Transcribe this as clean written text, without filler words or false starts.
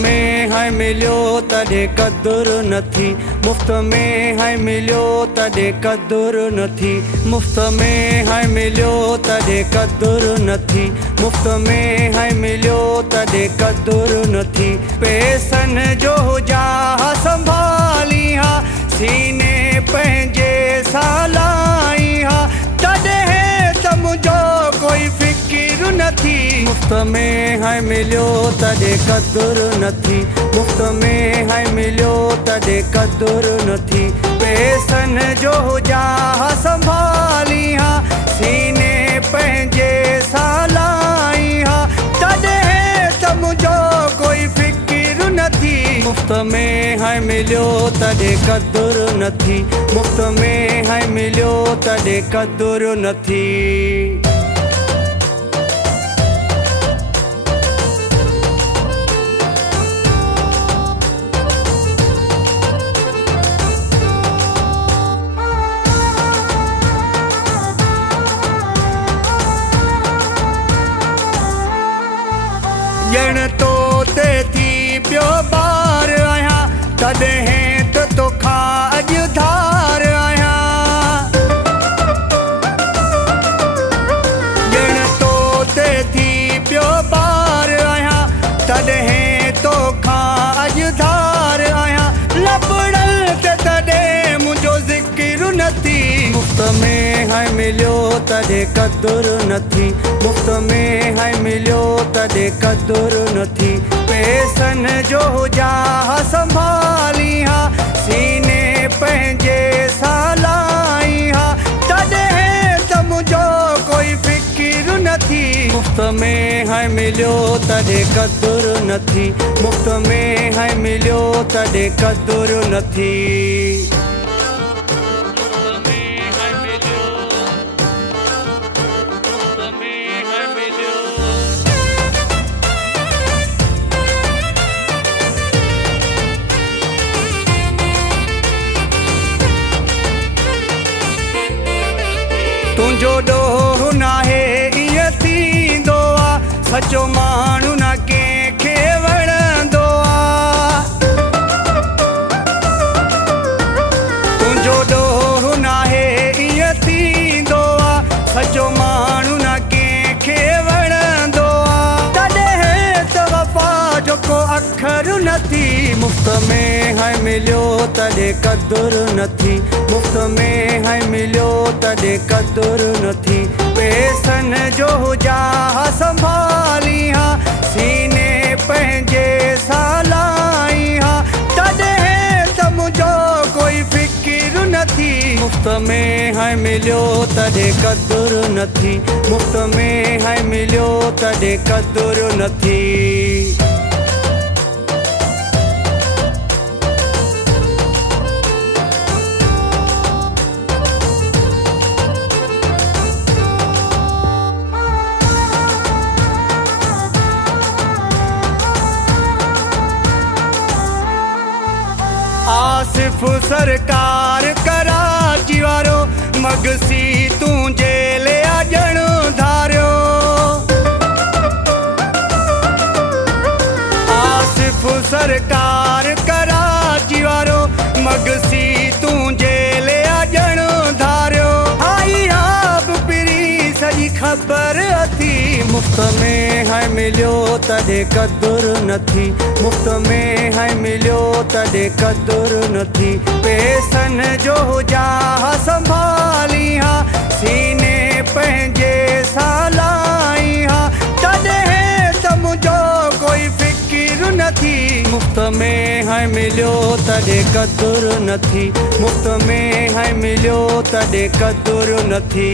में है मिलियो तॾहिं क़दुरु नथी मुफ़्त में है मिलियो तॾहिं क़दुरु नथी मुफ़्त में है मिलियो तॾहिं क़दुरु नथी मुफ़्त में है मिलियो तॾहिं क़दुरु नथी पैसनि जो जाह संभाली हा सीने पंहिंजे सालाई हा तॾहिं त मुंहिंजो कोई फ़िकिर नथी मुफ़्त में है मिलियो तॾहिं क़दुरु नथी मुफ़्त में है मिलियो तॾहिं क़दुरु नथी पैसनि जो जाह संभाली हा सीने पंहिंजे सालाई हा तॾहिं त मुंहिंजो कोई फ़िकिर नथी मुफ़्त में है मिलियो तॾहिं क़दुरु नथी मुफ़्त में है मिलियो तॾहिं क़दुरु नथी ॼण तो ते थी पियो ॿार आहियां तॾहिं त तोखां अॼु धार आहियां ॼण तो ते थी पियो ॿार आहियां तॾहिं तोखां अॼु धार आहियां लॿड़ल ते तॾहिं मुंहिंजो ज़िकिर नथी मुफ़्त में है मिलियो तॾहिं क़दुरु नथी मुफ़्त में है मिलियो तॾहिं क़दुरु नथी पैसनि जो जाह संभाली हा सीने पंहिंजे सालाई हा तॾहिं त मुंहिंजो कोई फ़िकिर नथी मुफ़्त में है मिलियो तॾहिं क़दुरु नथी मुफ़्त में है मिलियो तॾहिं क़दुरु नथी तुंहिंजो ॾोहु नाहे ईअं थींदो आहे सचो माण्हू न कंहिंखे वणंदो आहे तुंहिंजो ॾोहु नाहे ईअं थींदो आहे सचो माण्हू न कंहिंखे वणंदो आहे तॾहिं त वफ़ा जो को अखर नथी मुफ़्त में है मिलियो तॾहिं क़दुरु नथी मुफ़्त में है मिलियो तॾहिं क़दुरु नथी पैसनि जो जाह संभाली हा सीने पंहिंजे सालाई हा तॾहिं त मुंहिंजो कोई फ़िकिर नथी मुफ़्त में है मिलियो तॾहिं क़दुरु नथी मुफ़्त में है मिलियो तॾहिं क़दुरु नथी आसिफ सरकार कराची वारो मगसी तूं जेले ॼण धारियो आसिफ सरकार कराची वारो मगसी तूं जेले ॼण धारियो आई आब पिरी सॼी ख़बर अथी मुफ़्त में है मिलियो तॾहिं क़दुरु नथी मुफ़्त में है मिलियो तॾहिं क़दुरु नथी पैसनि जो जाह संभाली हा सीने पंहिंजे सालाई हा तॾहिं त मुंहिंजो कोई फ़िकिर नथी मुफ़्त में है मिलियो तॾहिं क़दुरु नथी मुफ़्त में है मिलियो तॾहिं क़दुरु नथी